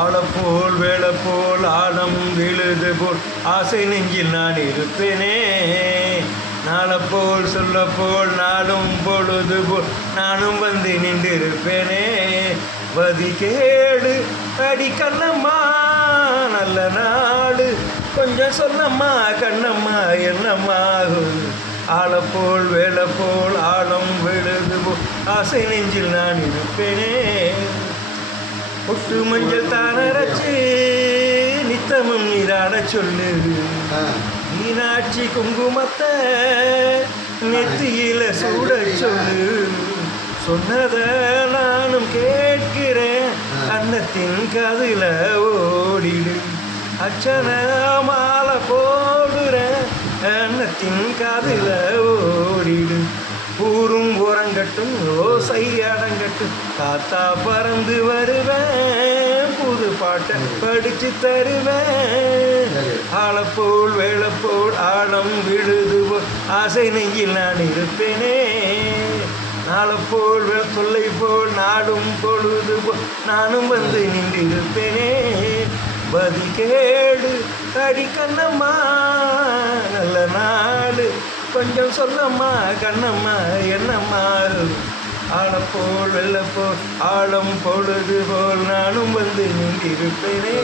ஆழப்போல் வேளப்போல் ஆழம் விழுது போல் ஆசை நெஞ்சில் நான் இருப்பேனே. நாளப்போல் சொல்லப்போல் நாளும் பொழுது போல் நானும் வந்து நின்றிருப்பேனே. வதி கேடு அடி கண்ணம்மா நல்ல நாடு கொஞ்சம் சொல்லம்மா கண்ணம்மா என்னம்மாகும். ஆழப்போல் வேளப்போல் ஆழம் விழுது போல் ஆசை நெஞ்சில் நான் இருப்பேனே. பொட்டு மஞ்சள் தானரைச்சு நித்தமும் நீராட சொல்லு. மீனாட்சி குங்குமத்தை நெத்தியில சூட சொல்லு. சொன்னத நானும் கேட்கிறேன் அன்னத்தின் கதில ஓடிடு. அச்சன மாலை போடுறேன் அன்னத்தின் காதில ஓடிடு. ஊரும் உறங்கட்டும் ஓசை அடங்கட்டும் காத்தா பறந்து வருவேன் புது பாட்டை படிச்சு தருவேன். ஆழப்போல் வேளப்போல் ஆழம் விழுது போல் ஆசை நெஞ்சில் நான் இருப்பேனே. நாளப்போல் தொல்லை போல் நாடும் பொழுது போல் நானும் வந்து நின்றிருப்பேனே. பதி கேடு அடி கண்ணம்மா நல்ல நாடு கொஞ்சம் சொல்லம்மா கண்ணம்மா என்னம்மா. ஆழப்போல் வெள்ளப்போல் ஆழம் பொழுது போல் நானும் வந்து நின்றிருப்பேனே.